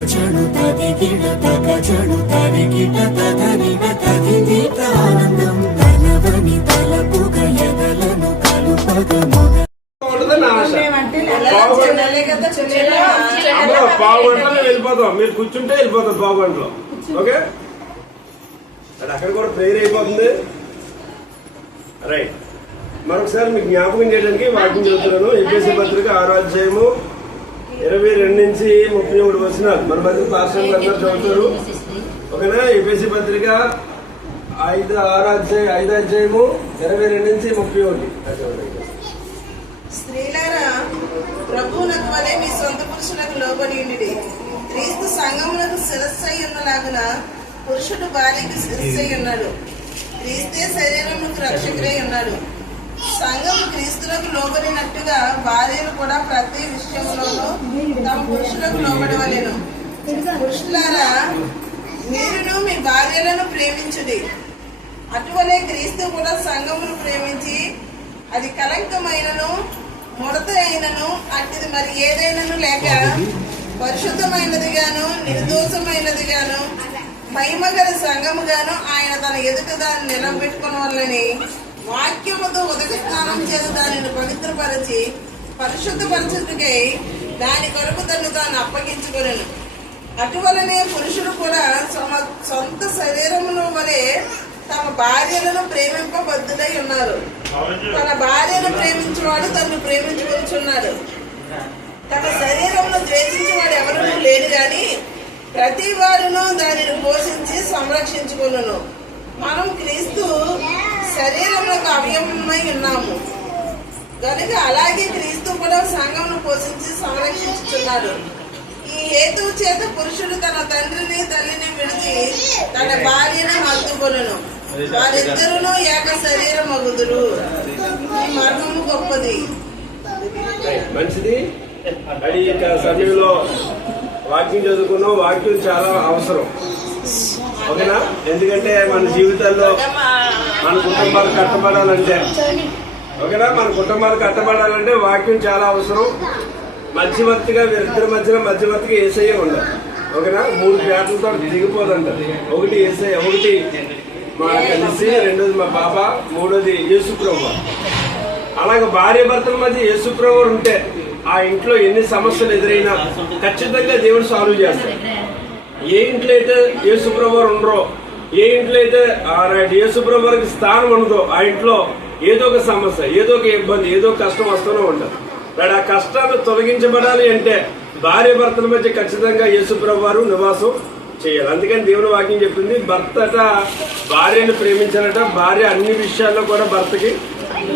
పావు గంటలో వెళ్ళిపోతాం, మీరు కూర్చుంటే వెళ్ళిపోతాం పావు గంటలో. ఓకే, అక్కడ కూడా ప్రేయర్ అయిపోతుంది. రైట్, మరొకసారి మీకు జ్ఞాపకం చేయడానికి వాక్యం చదువుతున్నాను. ఎఫెసీ పత్రిక 6వ అధ్యాయము 22 నుంచి 31 వచనాలు మన మధ్య పాస్టర్లు అందరూ చదువుతారు. ఓకేనా? ఎఫెసీ పత్రిక 5వ అధ్యాయము 22 నుంచి 31. స్త్రీలారా, ప్రభువునకు వలె మీ సొంత పురుషులకు లోబడి ఉండి, క్రీస్తు సంఘమునకు శిరస్సై ఉన్నలాగున పురుషుడు భార్యకు శిరస్సై ఉన్నాడు. క్రీస్తే శరీరమునకు రక్షకుడై ఉన్నాడు. సంఘము క్రీస్తులకు లోబడినట్టుగా భార్యలు కూడా ప్రతి విషయంలోనూ తమ పురుషులకు లోబడవలెను. పురుషులారా, మీరును మీ భార్యలను ప్రేమించుడి. అటువలే క్రీస్తు కూడా సంఘమును ప్రేమించి అది కలంకమైనను ముడత అయినను అట్టిది మరి ఏదైనను లేక పరిశుద్ధమైనదిగాను నిర్దోషమైనదిగాను మహిమగల సంఘముగాను ఆయన తన ఎదుట దాన్ని నిలబెట్టుకుని వాక్యముతో ఉదక స్నానం చేత దానిని పవిత్రపరిచి పరిశుద్ధపరచుటకై దాని కొరకు తను తాను అప్పగించుకొనెను. అటువలనే పురుషుడు కూడా సొంత శరీరమును వలె తమ భార్యలను ప్రేమింపబద్ధులై ఉన్నారు. తన భార్యను ప్రేమించేవాడు తనను ప్రేమించుకొనిచున్నాడు. తన శరీరమును ద్వేషించేవాడు ఎవరూ లేడు గాని ప్రతి వారును దానిని పోషించి సంరక్షించుకొనును. మనం క్రీస్తు శరీరములకు అవయవమై ఉన్నాము కనుక అలాగే క్రీస్తు కూడా సంఘమును పోషించి సంరక్షించుచున్నాడు. ఈ హేతువు చేత పురుషుడు తన తండ్రిని తల్లిని విడిచి తన భార్యను హత్తుకొనును, వారిద్దరును ఏక శరీరం అగుదురు. ఈ మర్మము గొప్పది. మంచిది. అది సమయంలో వాక్యం చదువుకున్నాం. వాక్యం చాలా అవసరం. ఓకేనా? ఎందుకంటే మన జీవితాల్లో మన కుటుంబాలు కట్టబడాలంటే, ఓకేనా, మన కుటుంబాలు కట్టబడాలంటే వాక్యం చాలా అవసరం. మధ్యవర్తిగా వీరిద్దరి మధ్యవర్తిగా యేసయ్య ఉండాలి. ఓకేనా? 3 పేటలతో దిగిపోదంట. ఒకటి యేసయ్య, ఒకటి మా కలిసి, రెండోది మా బాబా, మూడోది యేసుప్రభు. అలాగే భార్య భర్తల మధ్య యేసుప్రభు ఉంటే ఆ ఇంట్లో ఎన్ని సమస్యలు ఎదురైనా ఖచ్చితంగా దేవుడు సాల్వ్ చేస్తాడు. ఏ ఇంట్లో అయితే యేసుప్రభు ఉండరో, ఏ ఇంట్లో అయితే యేసుప్రభుకి స్థానం ఉండదో ఆ ఇంట్లో ఏదో ఒక సమస్య, ఏదో ఒక ఇబ్బంది, ఏదో కష్టం వస్తూనే ఉంటుంది. ఆ కష్టాలు తొలగించబడాలి అంటే భార్య భర్తల మధ్య ఖచ్చితంగా యేసుప్రభు వారు నివాసం చేయాలి. అందుకని దేవుని వాక్యం చెప్పింది, భర్తట భార్యను ప్రేమించాలట. భార్య అన్ని విషయాల్లో కూడా భర్తకి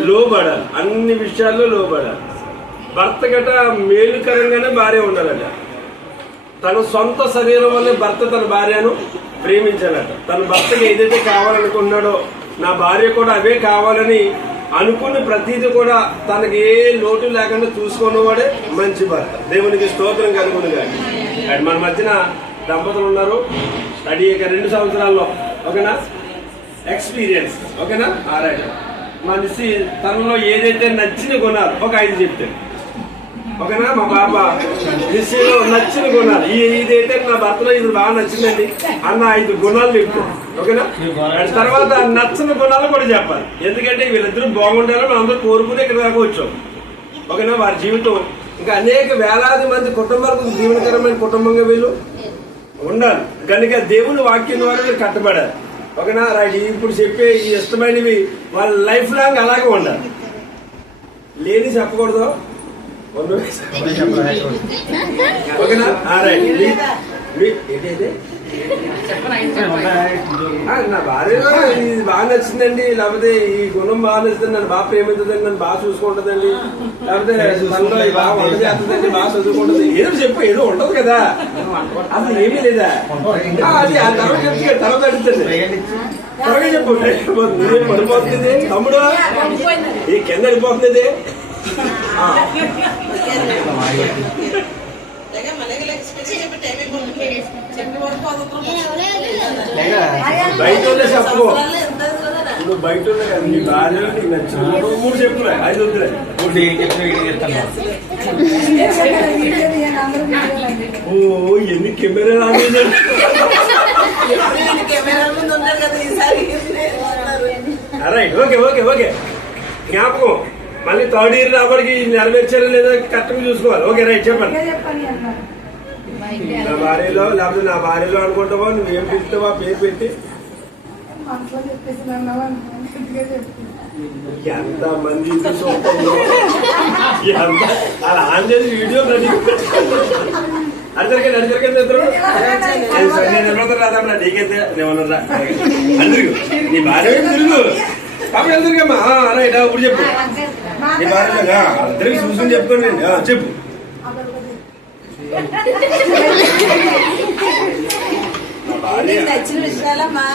లోబడాలి, అన్ని విషయాల్లో లోబడాలి. భర్తకట మేలుకరంగానే భార్య ఉండాలట. తన సొంత శరీరం వల్లే భర్త తన భార్యను ప్రేమించాలట. తన భర్తకి ఏదైతే కావాలనుకున్నాడో నా భార్య కూడా అవే కావాలని అనుకుని ప్రతిదీ కూడా తనకి ఏ లోటు లేకుండా చూసుకున్నవాడే మంచి భర్త. దేవునికి స్తోత్రం కలుగును గాని. అండ్ మన మధ్యన దంపతులు ఉన్నారు. స్టడీ 2 సంవత్సరాల్లో, ఓకేనా, ఎక్స్పీరియన్స్. ఓకేనా? ఆరైట్. మనిషి తనలో ఏదైతే నచ్చిన గుణాలు ఒక 5 చెప్తాడు. ఓకేనా? మా బాబా నిశ్చయంలో నచ్చిన గుణాలు, ఇదైతే నా భర్తలో ఇది బాగా నచ్చిందండి అన్న 5 గుణాలు చెప్తాడు. ఓకేనా? తర్వాత నచ్చిన గుణాలు కూడా చెప్పాలి. ఎందుకంటే వీళ్ళిద్దరూ బాగుండాలని మనం అందరూ కోరుకుని ఇక్కడ దాకా వచ్చాం. ఓకేనా? వారి జీవితం ఇంకా అనేక వేలాది మంది కుటుంబాలకు జీవనకరమైన కుటుంబంగా వీళ్ళు ఉండాలి. కనుక దేవుని వాక్యం ద్వారా వీళ్ళు కట్టబడాలి. ఓకేనా? రైట్. ఇప్పుడు చెప్పే ఈ ఇష్టమైనవి వాళ్ళ లైఫ్ లాంగ్ అలాగే ఉండాలి. లేని చెప్పకూడదు. ఓకేనా? రైట్. ఏంటైతే నా భార్యలో ఇది బాగా నచ్చిందండి, లేకపోతే ఈ గుణం బాగా నచ్చింది, నన్ను బాగా ప్రేమించదండి, నన్ను బాగా చూసుకుంటుందండి, లేకపోతే తనలో బాగా వంట చేస్తుందండి, బాగా చదువుకుంటుంది, ఏదో చెప్పు. ఏదో ఉండదు కదా, అసలు ఏమీ లేదా. అది ఆ తర్వాత చెప్తే తర్వాత అడుగుతుంది. త్వరగా చెప్పు. పడిపోతుంది తమ్ముడు, ఈ కింద పడిపోతుంది. బయట చెప్పుకో. నువ్వు బయట ఉన్నా కదా నీ భార్యలో నీకు నచ్చిన మూడు చెప్పులే 5 వద్దులే. ఓ ఎన్ని కెమెరా కెమెరా ముందు ఉన్నారు కదా ఈసారి రైట్. ఓకే ఓకే ఓకే జ్ఞాపకం మళ్ళీ థర్డ్ ఇయర్ రాబడికి నెరవేర్చారో లేదో కరెక్ట్గా చూసుకోవాలి. ఓకే రైట్ చెప్పండి. నా భార్యలో లేకపోతే నా భార్యలో అనుకుంటావా నువ్వేం పిలుస్తావా పేరు పెట్టి ఎంత మంది అలా ఆన్ చేసి వీడియో రెడీ అడిచరికండి ఇద్దరు నేను ఎవరితో రాదమ్మా నీకైతే నేమన్నా అందరు నీ భార్య తిరుగు పాప వెళ్తారుకమ్మా రైట్ ఇప్పుడు చెప్పు నీ భార్య అందరికి చూసుకుని చెప్పుకోండి చెప్పు. నచ్చిన విషయాలమ్మా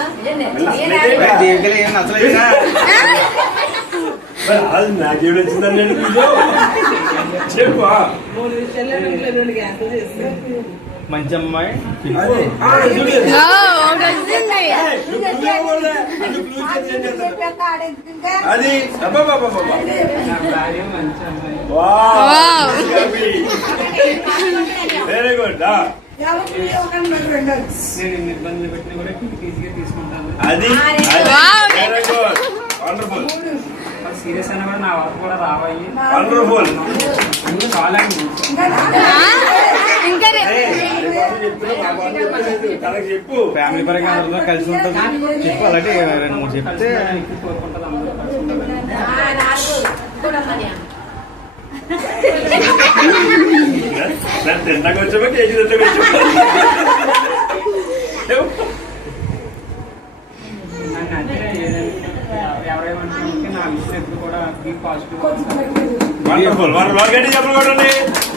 నాకేమి వచ్చిందండి చెప్పు. 3 విషయాలు 2 క్యాన్సిల్ చేస్తాను. మంచి అమ్మాయి అది వెరీ గుడ్. ఇబ్బందులు పెట్టినా కూడా ఈజీగా తీసుకుంటాను. అది వెరీ గుడ్ వండర్ఫుల్. సీరియస్ అయినా కూడా నా వర్క్ కూడా రావాలి. వండర్ఫుల్. చాలా చెప్పు ఫ్యామిలీ పరంగా అందరితో కలిసి ఉంటుంది చెప్పు. అలాంటి 2-3 చెప్తే కోరుకుంటుంది అందరూ కలిసి ఉండాలని. తింటాకు వచ్చామా కేజీ తింటాకు వచ్చామా నన్ను అంటే ఎవరేమంటే నా విషయం ఎప్పుడు కూడా బీ పాజిటివ్. వండర్ఫుల్. గట్టి చెప్పలు కొట్టండి.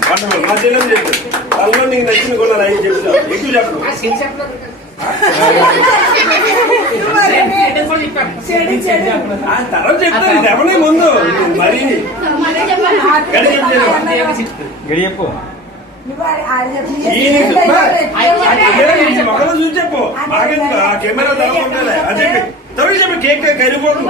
వండర్ఫుల్. మా చెల్లెలు చెప్పు వాళ్ళలో నీకు నచ్చిన కొన్నాను అవి చెప్తావు ఎక్కువ చెప్పు. తర్వాత చెప్తాను ఎవరి ముందు మరి గడి చెప్పు. మొక్కలు చూసి చెప్పు బాగా కెమెరా తరగకుండాలే అది చెప్పి తరగ చెప్పి కేక్ కరిగిపోతుంది.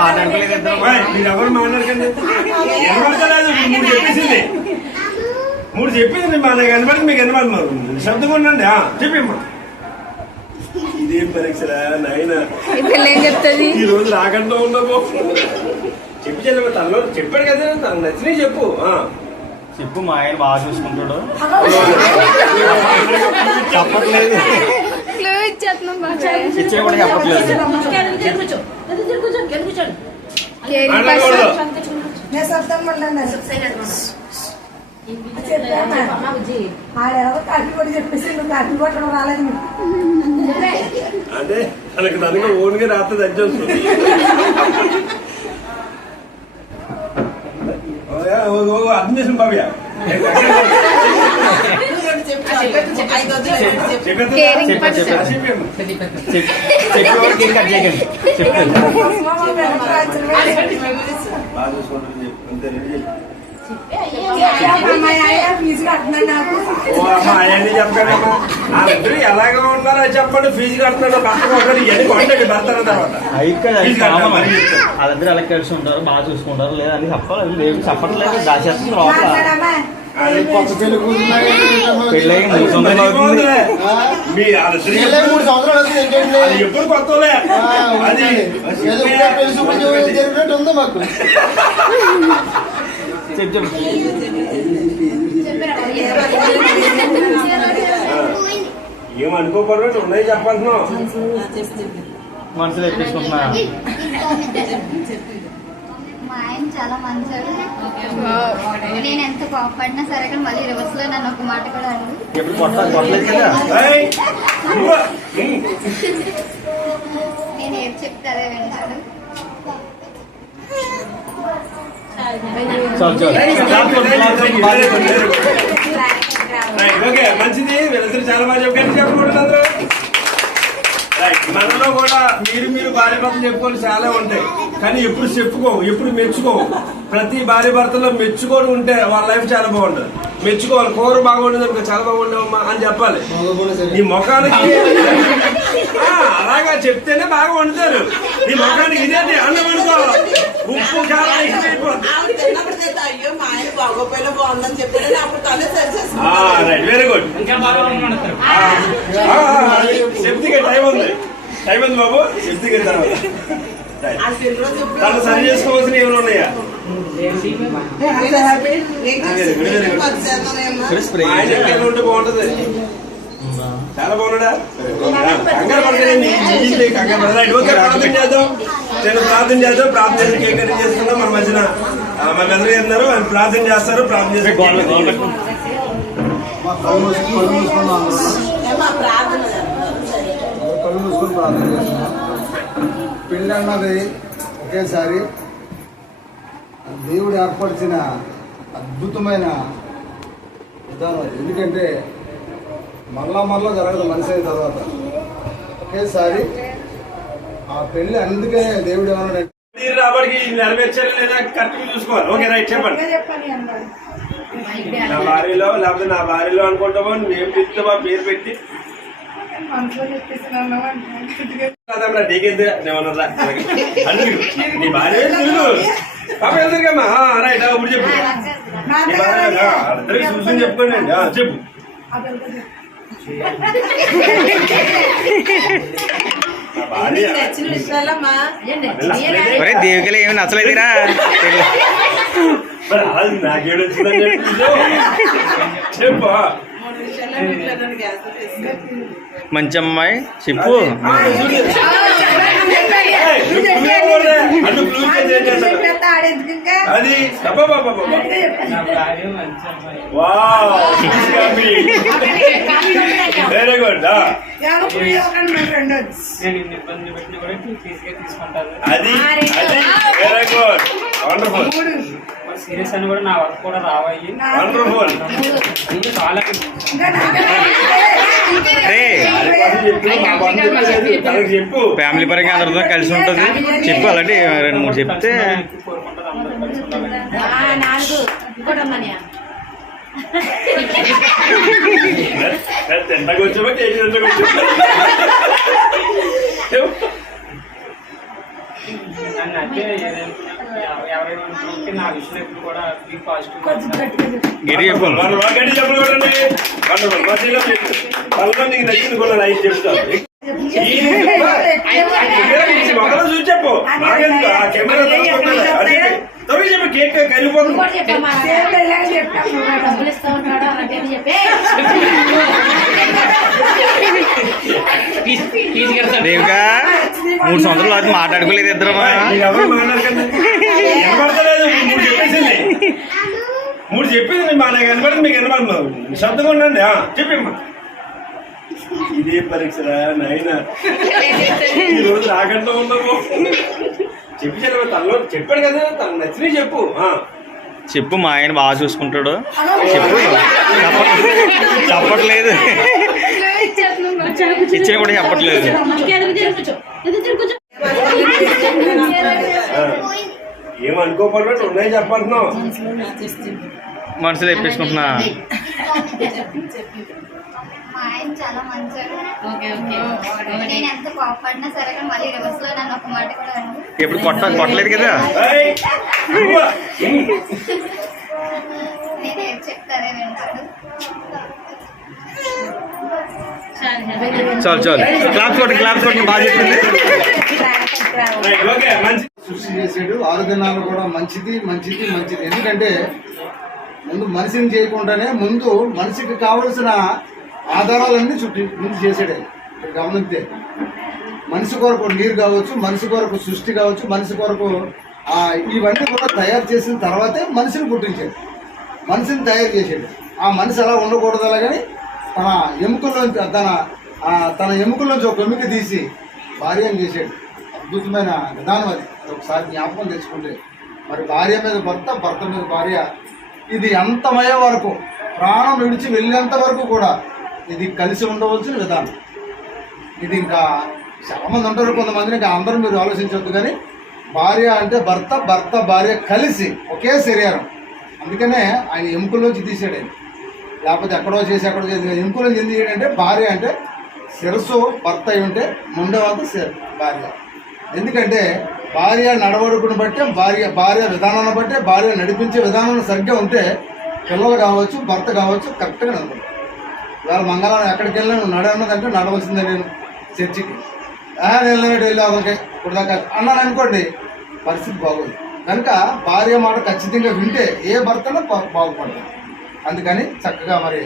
మాట్లాడుకోలేదు మీరు ఎవరు మాట్లాడకండి. ఎవరు 3 చెప్పేసింది 3 చెప్పింది మా నాకు కనబడి మీకు కనబడుతున్నారు శబ్దం ఉండండి చెప్పమ్మా. ఇదేం పరీక్షరా నాయన ఈ రోజు రాకుండా ఉండబో చెప్పి చెల్లెమ్మ తనలో చెప్పాడు కదా తనకు నచ్చినవి చెప్పు. చెప్పు. మా ఆయన బాగా చూసుకుంటాడు. చెప్పట్లేదు ఇచ్చే కూడా చెప్పట్లేదు. అంటే తనకు తనగా ఓన్గా రాత్రి తెచ్చేస్తుంది. అర్థం బాబయ్య బాగా చూసుకుంటుంది అంతే రెడీ అవన్నీ చెప్పాడమ్మా. వాళ్ళిద్దరు ఎలాగా ఉన్నారో చెప్పండి. ఫీజు కడుతున్నాడు పక్కన ఒకటి ఇవన్నీ కొండకి భర్తన తర్వాత వాళ్ళిద్దరు ఎలా కలిసి ఉంటారు బాగా చూసుకుంటారు లేదా అని చెప్పాలి. లేదు చెప్పట్లేదు దాచేస్తుంది లోపల. పెళ్ళి 3 సంవత్సరాలు అది ఎప్పుడు కొత్తలే అది ఉందా మాకు చెప్పు. ఏమనుకోకూడదు ఉన్నాయి చెప్పంటున్నావు మనసులో ఎక్కించుకుంటున్నా. మా ఆయన చాలా మంచోడు. నేను ఎంత కోపడినా సరే కానీ మళ్ళీ రివర్స్ లో నన్ను ఒక మాట కూడా అను. ఎప్పుడు కొట్టలేదు కదా. నేను ఏం చెప్తే అదే వింటాడు. ఓకే మంచిది. వీళ్ళందరూ చాలా బాగా చెప్పకూడదు. మనలో కూడా మీరు భార్య భర్తలు చెప్పుకోవాలి చాలా ఉంటాయి. కానీ ఎప్పుడు చెప్పుకో, ఎప్పుడు మెచ్చుకో. ప్రతి భార్య భర్తలో మెచ్చుకొని ఉంటే వాళ్ళ లైఫ్ చాలా బాగుంటుంది. మెచ్చుకోవాలి, కూర బాగుండదు అనుకో, చాలా బాగుండేవమ్మా అని చెప్పాలి. నీ ముఖానికి అలాగా చెప్తేనే బాగా వండుతారు. నీ ముఖానికి ఇదేంటి అన్నం అనుకో, ఉప్పు కారం ఎక్కువైపోతుంది. ఆవిడ తిన్నప్పుడు చేస్తే, అయ్యో మా ఆయన బాగోపోయినా బాగుందని చెప్పాడని అప్పుడు తనే సరి చేసుకుంటాం. Right, very good. చెప్తే టైం ఉంది బాబు, చెప్తే తర్వాత తను సరి చేసుకోవాల్సిన ఏమైనా ఉన్నాయా? ఆయన ఎక్కడ ఉంటే బాగుంటది. చాలా బాగున్నాడా? కంగారు పడతానండి, కంగారు పడతాను. ఓకే, ప్రార్థన చేద్దాం, చిన్న ప్రార్థన చేద్దాం. ప్రార్థన చేసి కేక్ కటింగ్ చేసుకుందాం. మన మధ్యన మా పెద్దలు ఉన్నారు, ఆయన ప్రార్థన చేస్తారు. ప్రార్థన చేసి కళ్ళు మూసుకొని ప్రార్థన చేస్తున్నాం. పెళ్ళి అన్నది ఒకేసారి దేవుడు ఏర్పరిచిన అద్భుతమైన విధానం. ఎందుకంటే మళ్ళా జరగదు మనిషి అయిన తర్వాత. ఒకేసారి ఆ పెళ్లి అందుకే దేవుడు ఏమన్నా రాబడికి నెరవేర్చాలి లేదా కరెక్ట్గా చూసుకోవాలి. ఓకే, రైట్, చెప్పండి. నా భార్యలో లేకపోతే నా భార్యలో అనుకుంటామో మేము పిలుస్తామా పేరు పెట్టి నీ భార్య పాప వెళ్తారుకమ్మా. రైట్, ఇప్పుడు చెప్పు. నీ భార్య అందరికి చూసుకుని చెప్పుకోండి అండి. చెప్పు. నచ్చిన విషయాలమ్మా దేవికలు ఏమి నచ్చలేదురా. నాకేడు వచ్చిందని చెప్పు. మంచి అమ్మాయి చెప్పు. అది వెరీ గుడ్. అది వెరీ గుడ్, వండర్ఫుల్. సీరియస్ అని కూడా నా వర్క్ కూడా రావాలి. వండర్ఫుల్. చాలా చెప్పు. ఫ్యామిలీ పరంగా అందరితో కలిసి ఉంటుంది. చెప్పు, అలాంటి 2-3 చెప్తే. కోరుకుంటారు అందరూ కలిసి ఉండాలని. ఎంతకు వచ్చామో కేజీ ఎంతకు వచ్చామో నన్ను అంటే ఎవరేమనుకుంటే నా విషయం ఎప్పుడు కూడా పాజిటివ్. గడి చెప్పులు కొట్టండి. పనులు నీకు నచ్చింది కూడా లైఫ్ చెప్తాను. చూసి చెప్పు. ఆ కెమెరా తొమ్మిది చెప్పు. కేక్ కలిగిపోతుంది. దేవికా 3 సంవత్సరాలు అది మాట్లాడుకోలేదు ఇద్దరు. ఎవరు మాట్లాడకండి, వినపడతలేదు. 3 చెప్పేసింది. 3 చెప్పింది. మా నాకు కనపడుతుంది, మీకు కనపడుతున్నావు. శబ్దంగా ఉండండి. చెప్పమ్మా. ఇదే పరీక్షరా నాయన, ఈ రోజు రాకంటూ ఉన్నాము. చెప్పి తనలో చెప్పాడు కదా, తనకు నచ్చినవి చెప్పు. చెప్పు, మా ఆయన బాగా చూసుకుంటాడు. చెప్పు. చెప్పట్లేదు, ఇచ్చిన కూడా చెప్పట్లేదు. ఏమనుకోపడి ఉన్నాయి చెప్పంటున్నావు. మనసులో తెప్పించుకుంటున్నా. మా ఆయన చాలా మంచోడు. నేను ఎంత కోపడినా సరే కానీ మళ్ళీ రివర్స్ లో నన్ను ఒక మాట కూడా అన్నాడు. ఎప్పుడు కొట్టలేదు కదా. నేను ఏం చెప్తారే వింటాడు. చాలు క్లాప్స్ కొట్టి బాగా చెప్పింది. సృష్టి చేసాడు. 6 దినాలు కూడా మంచిది. ఎందుకంటే ముందు మనిషిని చేయకుండానే ముందు మనిషికి కావలసిన ఆధారాలన్నీ ముందు చేసాడే. గమనిస్తే మనిషి కొరకు నీరు కావచ్చు, మనిషి కొరకు సృష్టి కావచ్చు, మనిషి కొరకు ఇవన్నీ కూడా తయారు చేసిన తర్వాతే మనిషిని పుట్టించాడు. మనిషిని తయారు చేసాడు. ఆ మనిషి అలా ఉండకూడదు. అలాగని తన ఎముకల్లోంచి తన ఎముకల్లోంచి ఒక ఎముక తీసి భార్యను చేసాడు. అద్భుతమైన విధానం అది. ఒకసారి జ్ఞాపకం తెచ్చుకుంటే మరి భార్య మీద భర్త మీద భార్య, ఇది అంతమయ్యే వరకు, ప్రాణం విడిచి వెళ్ళేంత వరకు కూడా ఇది కలిసి ఉండవలసిన విధానం. ఇది ఇంకా చాలా మంది ఉంటారు, కొంతమందిని ఇంకా అందరూ మీరు ఆలోచించవద్దు. కానీ భార్య అంటే భర్త, భర్త భార్య కలిసి ఒకే శరీరం. అందుకనే ఆయన ఎముకల్లోంచి తీసాడు ఆయన. లేకపోతే ఎక్కడో చేసి ఎముకలోంచి ఎందుకు తీయడంటే భార్య అంటే శిరస్సు భర్త అయి ఉంటే ముండవంతా భార్య. ఎందుకంటే భార్య నడవడుకుని బట్టే భార్య విధానాన్ని బట్టే భార్య నడిపించే విధానం సరిగ్గా ఉంటే పిల్లలు కావచ్చు, భర్త కావచ్చు కరెక్ట్గా నడవాలి. ఇవాళ మంగళవారం ఎక్కడికి వెళ్ళినా నువ్వు నడవన్నదంటే నడవలసిందే. నేను చర్చికి వెళ్ళి అవ్వకే ఇప్పుడు దాకా అన్నాను అనుకోండి, పరిస్థితి బాగోదు. కనుక భార్య మాట ఖచ్చితంగా వింటే ఏ భర్తనో బాగుపడతాడు. అందుకని చక్కగా మరి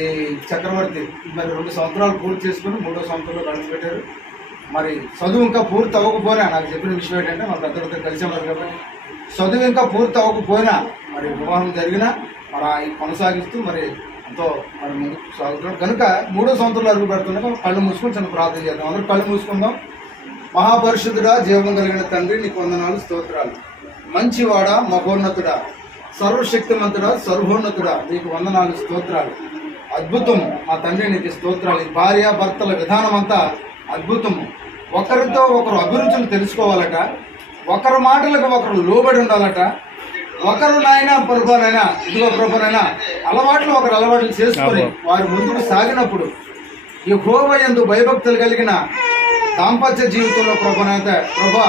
ఈ చక్రవర్తి మరి 2 సంవత్సరాలు పూర్తి చేసుకుని 3వ సంవత్సరంలో గడిచిపెట్టారు. మరి చదువు ఇంకా పూర్తి అవ్వకపోయినా, నాకు చెప్పిన విషయం ఏంటంటే మా పెద్దలతో కలిసి ఉన్నారు కాబట్టి చదువు ఇంకా పూర్తి అవ్వకపోయినా మరి వివాహం జరిగినా మరి కొనసాగిస్తూ మరి ఎంతో మరి ముందుకు సాగుతున్నాడు. కనుక 3వ సంవత్సరంలో అడుగు పెడుతున్నాక కళ్ళు మూసుకొని చిన్న ప్రార్థన చేద్దాం. అందరూ కళ్ళు మూసుకుందాం. మహాపరిశుద్ధుడా, జీవం కలిగిన తండ్రి, నీకు వందనాలు, స్తోత్రాలు. మంచివాడా, మహోన్నతుడా, సర్వశక్తిమంతుడా, సర్వోన్నతుడా, నీకు వందనాలు, స్తోత్రాలు. అద్భుతము మా తండ్రి, నీకు స్తోత్రాలు. ఈ భార్య భర్తల విధానం అంతా అద్భుతము. ఒకరితో ఒకరు అభిరుచులు తెలుసుకోవాలట, ఒకరి మాటలకు ఒకరు లోబడి ఉండాలట, ఒకరు నాయన ప్రభునైనా ఇదిగో ప్రభునైనా అలవాట్లు ఒకరు అలవాట్లు చేసుకొని వారి ముందుకు సాగినప్పుడు యెహోవా యందు భయభక్తులు కలిగిన దాంపత్య జీవితంలో ప్రభునైతే ప్రభా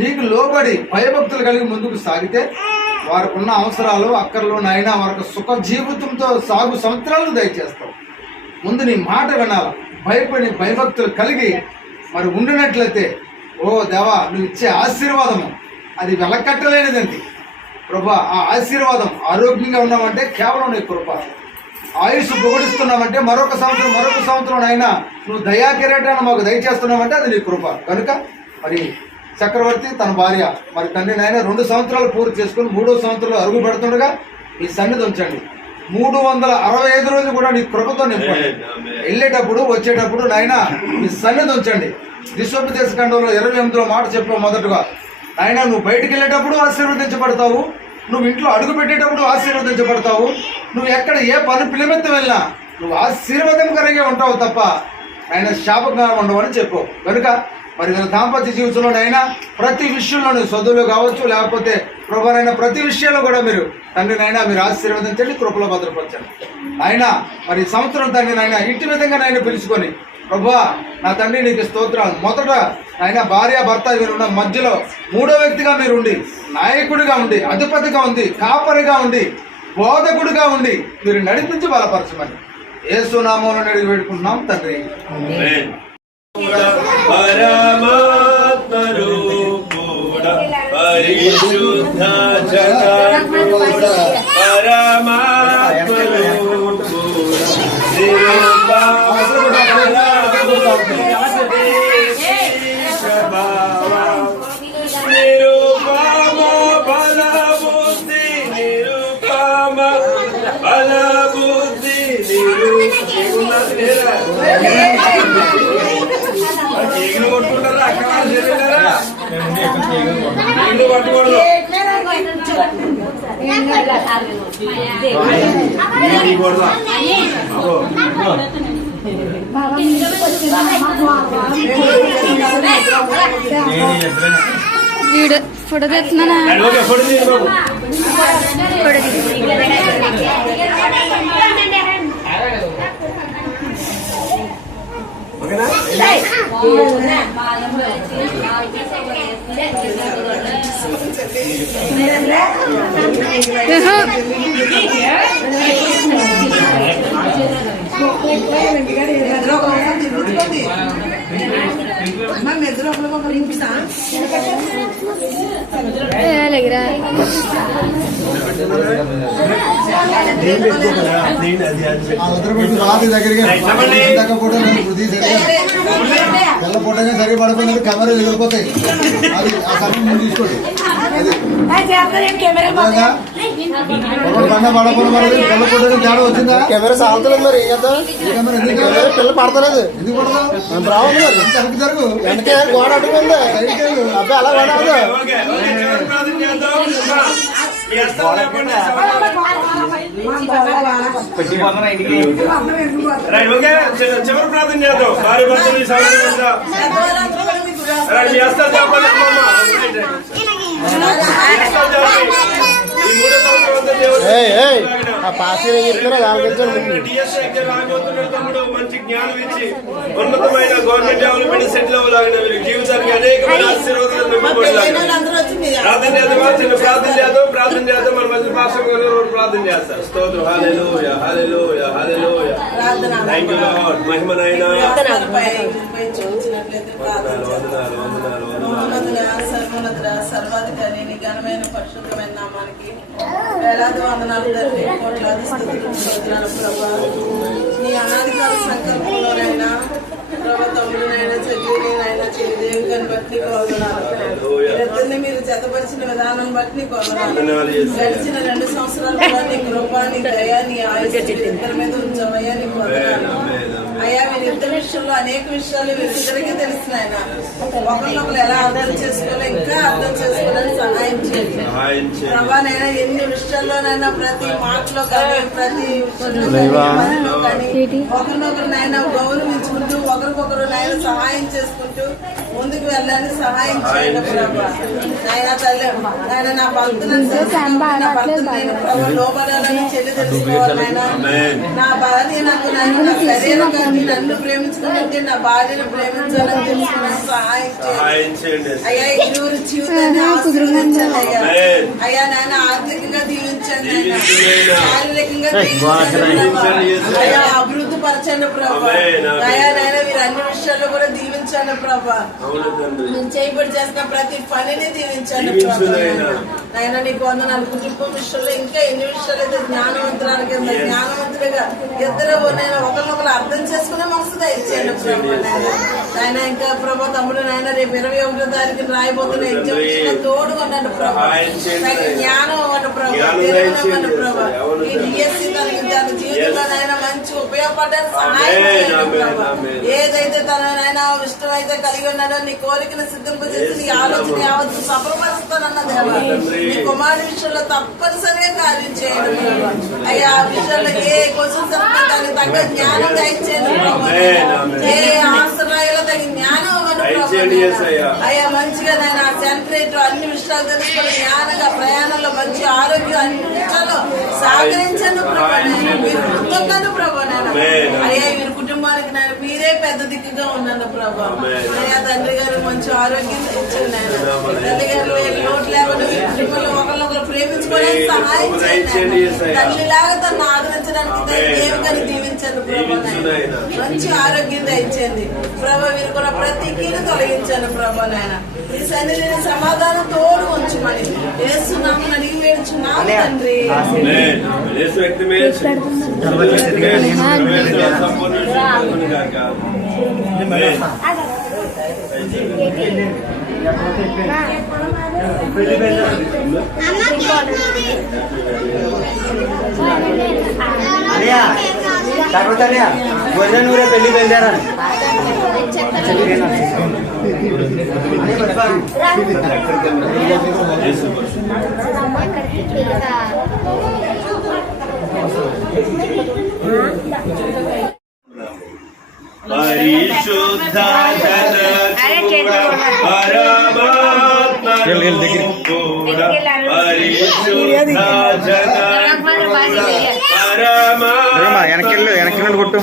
నీకు లోబడి భయభక్తులు కలిగి ముందుకు సాగితే వారికి ఉన్న అవసరాలు అక్కర్లు నాయన వారికి సుఖ జీవితంతో సాగు సంవత్సరాలు దయచేస్తావు. ముందు నీ మాట వినాలి, భయపడి భయభక్తులు కలిగి మరి ఉండినట్లయితే ఓ దేవా నువ్వు ఇచ్చే ఆశీర్వాదము అది వెలకట్టలేనిదండి ప్రభా. ఆ ఆశీర్వాదం ఆరోగ్యంగా ఉన్నామంటే కేవలం నీ కృప. ఆయుష్ పొగడిస్తున్నామంటే మరొక సంవత్సరం అయినా నువ్వు దయా కిరీటాన్ని మాకు దయచేస్తున్నామంటే అది నీ కృప. కనుక మరి చక్రవర్తి తన భార్య మరి తండ్రి నాయన 2 సంవత్సరాలు పూర్తి చేసుకుని 3వ సంవత్సరంలో అడుగు పెడుతుండగా ఈ సన్నిధి ఉంచండి. 365 రోజులు కూడా నీ కృపతో నింపండి. వెళ్ళేటప్పుడు వచ్చేటప్పుడు నాయన నీ సన్నిధి ఉంచండి. దిశోపదేశ ఖండంలో 28వ మాట చెప్పావు మొదటగా నాయన, నువ్వు బయటికి వెళ్ళేటప్పుడు ఆశీర్వదించబడతావు, నువ్వు ఇంట్లో అడుగు పెట్టేటప్పుడు ఆశీర్వదించబడతావు, నువ్వు ఎక్కడ ఏ పని పిలిమెత్తం వెళ్ళినా నువ్వు ఆశీర్వాదంకరంగా ఉంటావు తప్ప ఆయన శాపంగా ఉండవని చెప్పావు. కనుక మరి దాంపత్య జీవితంలో అయినా ప్రతి విషయంలో నువ్వు చదువులో కావచ్చు లేకపోతే ప్రభునైనా ప్రతి విషయంలో కూడా మీరు తండ్రినైనా మీరు ఆశీర్వదించండి, కృపలో భద్రపరచండి. అయినా మరి సంవత్సరం తండ్రినైనా ఇట్టి విధంగా నాయన పిలుచుకొని ప్రభువా నా తండ్రి నీకు స్తోత్రాలు. మొదట ఆయన భార్య భర్త వీరున్న మధ్యలో 3వ వ్యక్తిగా మీరు ఉండి నాయకుడిగా ఉండి అధిపతిగా ఉంది కాపరిగా ఉండి బోధకుడిగా ఉండి మీరు నడిపించి బలపరచమని యేసు నామములో అడిగి పెట్టుకుంటున్నాం తండ్రి. పరమాత్మరూపుడా పరిశుద్ధ జగద్గురుడా పరమాత్మరూపుడా నిరుపమ బలబుద్ధి నిరుపమ బలబుద్ధి కేకులు కొట్టుకుంటారా అక్కడ పట్టుకోవడం ఫోటో తెస్తున్నానా తెల్ల ఫోటోగా సరిగా పడుకుని కెమెరాలు ఎగిరిపోతాయి. అది ఆ సమయం ముందు తీసుకోండి. బండ పడకుండా మరి తెల్ల ఫోటో తేడా వచ్చిందా? కెమెరా సాగుతలేదు మరి పిల్ల పడతలేదు. ఎందుకు పడదు? రావాలి వెనక్కి జరుగు. వెనకే గోడ అడ్డుకుంది. అబ్బాయి అలా పడదు. చివరి ప్రార్థన చేద్దాం. భార్య భర్తలు మీ హస్త డిఎస్సీ ఎగ్జామ్ రాబోతున్నాడు తమ్ముడు. మంచి జ్ఞానం ఇచ్చి ఉన్నతమైన గవర్నమెంట్ జాబ్ పెట్టి సెటిల్ అవ్వలాగిన వీరి జీవితానికి అనేకమైన ఆశీర్వాదాలు నింపబడలాగిన. అందరూ వచ్చి మీ ప్రార్థన చేద్దామా? చిన్న ప్రార్థన చేద్దాం. మన మధ్య పాస్టర్ గారు ప్రార్థన చేస్తారు. స్తోత్రం. హల్లెలూయా, హల్లెలూయా, హల్లెలూయా. ప్రార్థన థ్యాంక్ యూ లార్డ్. మహిమనైనా చూపించినట్లయితే ప్రార్థన సర్వోన్నతుడ సర్వాధికారి నీ ఘనమైన పరిశుద్ధమైన నామానికి వేలాది వందనాలు తండ్రి, కోట్లాది స్తుతులు స్తోత్రాలు ప్రభా. నీ అనాధికార సంకల్పంలోనైనా ప్రభా తమ్ముడినైనా చదివినైనా చెల్లిదేవిని బట్టి కోరుతున్నాను. ఇద్దరిని మీరు జతపరిచిన విధానం బట్టి కోరుతున్నాను. గడిచిన 2 సంవత్సరాలు కూడా నీ కృప, నీ దయ, నీ ఆయుష్య ఇద్దరి మీద ఉంచవయ్యా నీ కోరుతున్నాను. అయ్యా వీరిద్దరి విషయంలో అనేక విషయాలు వీరిద్దరికీ తెలిసిన ఆయన ఒకరినొకరు ఎలా అర్థం చేసుకోవాలో ఇంకా అర్థం చేసుకోవాలని సహాయం చేయండి ప్రభానైనా. ఎన్ని విషయాల్లోనైనా ప్రతి మాటలో కానీ ప్రతి కానీ ఒకరినొకరినైనా గౌరవించుకుంటూ ఒకరికొకరు నాయన సహాయం చేసుకుంటూ ముందుకు వెళ్ళాలని సహాయం చేయండి ప్రభా. నాయన తల్లి నాయన నా భక్తులను నా భక్తులు నేను ప్రభావ లోపడాలని చెల్లి తెలుసుకోవాలి నాయన. నా భార్య నాకు నాయన నా శరీరం కానీ నన్ను ప్రేమించుకుంటే నా భార్యను ప్రేమించాలని తెలుసుకున్నాను సహాయం చేయండి అయ్యా. ఇరువురు జీవితాన్ని ఆశీర్వదించండి అయ్యా. అయ్యా నాయన ఆర్థికంగా దీవించండి అయ్యా, శారీరకంగా దీవించండి అయ్యా, అభివృద్ధి పరచండి ప్రభా. అయ్యా నాయన మీరు అన్ని విషయాల్లో కూడా దీవించండి ప్రభా. మీరు చేయబడి చేసిన ప్రతి పనిని దీవించండి ప్రభా. నాయన నీకు వందనాలు. కుటుంబం విషయంలో ఇంకా ఎన్ని విషయాలు అయితే జ్ఞానవంతురాలు కింద జ్ఞానవంతులుగా ఇద్దరు నేను ఒకరినొకరు అర్థం చేసుకునే మనసు దయచేయండి ప్రభా. నాయన ఇంకా ప్రభా తమ్ముడు నాయన రేపు 21వ తారీఖున రాయబోతున్న ఎగ్జామినేషన్ తోడుగా ఉన్నాడు ప్రభా. జ్ఞానం అవ్వండి ప్రభా, తెలియనివ్వండి ప్రభా. ఈ డిఎస్సీ తన జీవితంలో నాయన మంచి ఉపయోగపడ్డానికి సహాయం చేయండి ప్రభా. ఏదైతే తన నాయన ఇష్టమైతే కలిగి ఉన్నాడో నీ కోరికను సిద్ధింపజేసి నీ ఆలోచన యావత్తు సఫలపరుస్తానన్న దేవా. నీ కుమారుడి విషయంలో తప్పనిసరిగా కార్యం చేయండి ప్రభా. అయ్యా ఆ విషయంలో ఏ క్వశ్చన్స్ దానికి తగ్గ జ్ఞానం దయచేయండి ప్రభా. ఏ ఆశ్రయాలు తగిన జ్ఞానం అయ్యా మంచిగా నేను ఆ సెంట్రేట్ అన్ని విషయాలు తెలుసుకుని జ్ఞానంగా ప్రయాణంలో మంచి ఆరోగ్యం అన్ని విషయాల్లో సహకరించండి ప్రభా. మీరు ముందున్నాను ప్రభా. నేను అయ్యా వీరి కుటుంబానికి నేను మీరే పెద్ద దిక్కుగా ఉన్నాను ప్రభా. అయ్యా తండ్రి గారు మంచి ఆరోగ్యం ఇచ్చాను నాయన. తండ్రి గారు లోటు లేకుండా కుటుంబంలో ఒకరినొకరు ప్రేమించుకోవడానికి సహాయం చేయండి. తల్లిలాగా తను ఆదరించడానికి దేవుని దీవించండి ప్రభా. మంచి ఆరోగ్యం దయచేయండి ప్రభా. వీరు కూడా ప్రతి కీలు తొలగించండి ప్రభా. నాయన ఈ సన్నిధిని సమాధానం తోడు ఉంచమని యేసునామమున అడిగి వేడుచున్నాము తండ్రి. నూరే పెళ్లి బయలుదేరా పరిశుద్ధ వెనక్కి కొట్టు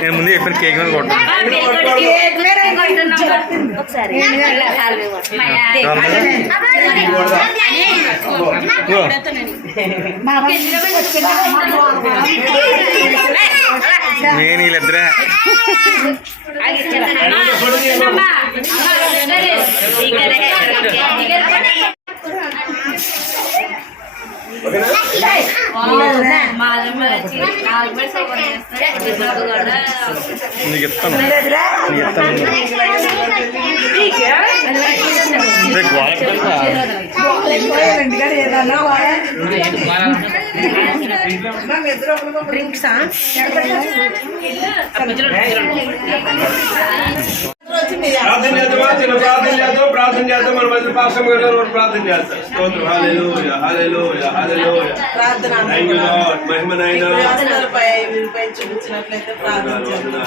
నేను ముందు చెప్పిన కేక్ మీద కొట్టు. నేను వీళ్ళిద్దరే నీకు ఇస్తాను వచ్చి ప్రార్థన చేద్దామా? చిన్న ప్రార్థన చేద్దాం. మన మధ్య పాస్టర్ గారు ప్రార్థన చేస్తారు. స్తోత్రం. హల్లెలూయా, హల్లెలూయా, హల్లెలూయా. ప్రార్థన థాంక్ యూ లార్డ్. మహిమ నాయనా. ప్రార్థనలపై వీరిపై చూపించినట్లయితే ప్రార్థించండి.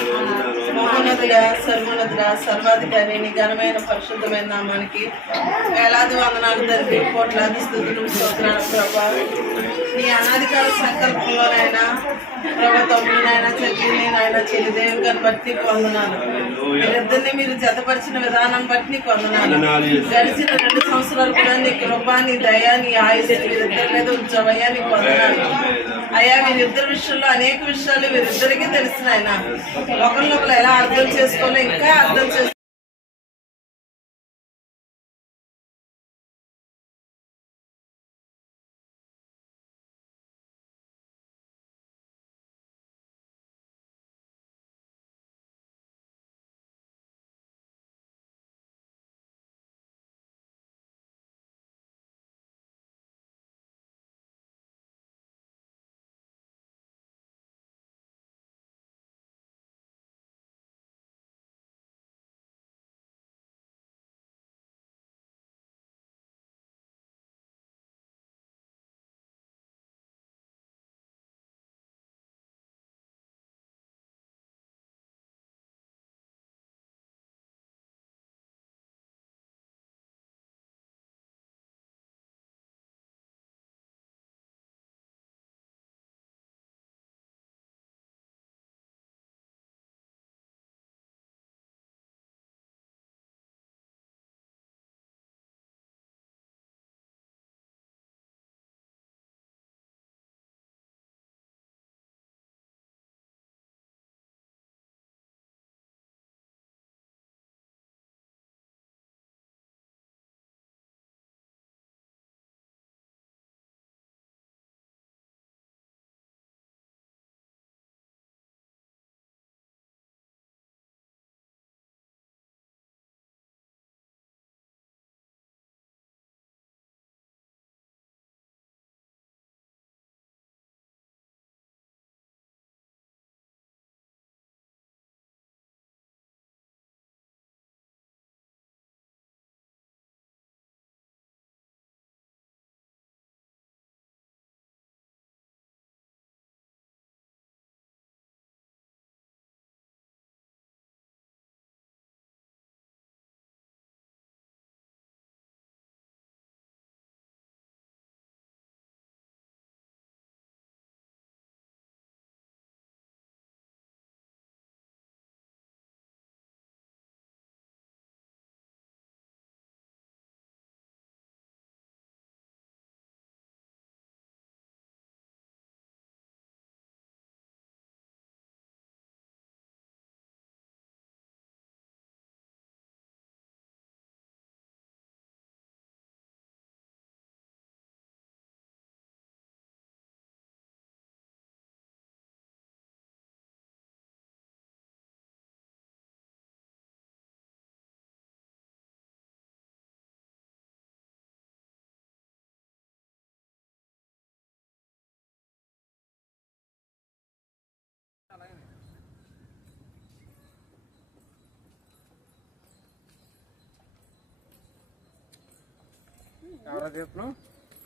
మహోన్నతుడ, సర్వోన్నతుడ, సర్వాధికారి, నీ ఘనమైన పరిశుద్ధమైన నామానికి వేలాది వందనాలు తండ్రి, కోట్లాది స్తుతులు, స్తోత్రాలు ప్రభా. నీ అనాధికార సంకల్పంలోనైనా ప్రభా తమ్ముడినైనా చెల్లిని నాయన చెల్లి దేవుని గారిని బట్టి పొందనాలు. మీరిద్దరిని మీరు జతపరిచిన విధానం బట్టి నీకు వందనాలు. గడిచిన 2 సంవత్సరాలు కూడా నీ కృప, నీ దయ, నీ ఆయుష్ వీరిద్దరి మీద ఉంచవయ్యా, నీకు వందనాలు అయ్యా. వీరిద్దరి విషయంలో అనేక విషయాలు వీరిద్దరికీ తెలిసిన ఆయన ఒకరినొకరు ఎలా అర్థం చేసుకోవాలో ఇంకా అర్థం చేసుకో.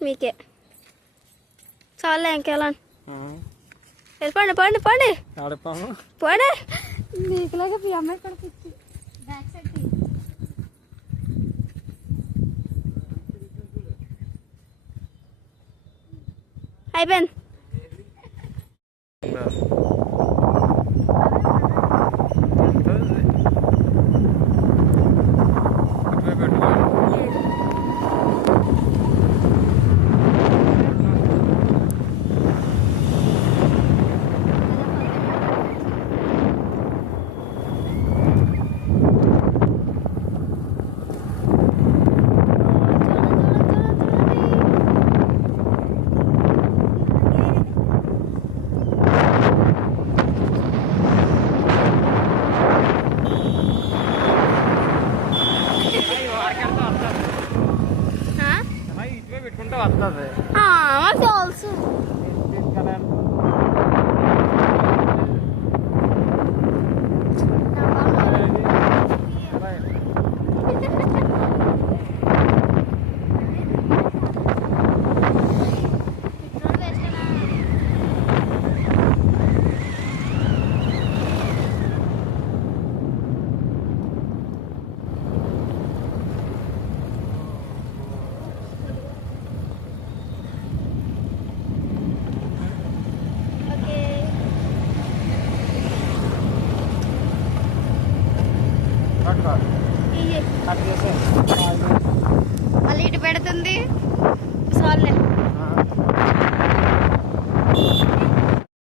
మీకే చాలా ఇంకెలా వెళ్ళిపోండి పండి పండి పోండి మీకులాగా మీ అమ్మాయి కూడా పిచ్చి బ్యాక్ సైడ్ అయిపోయింది. పెట్టుకుంటే వస్తుంది.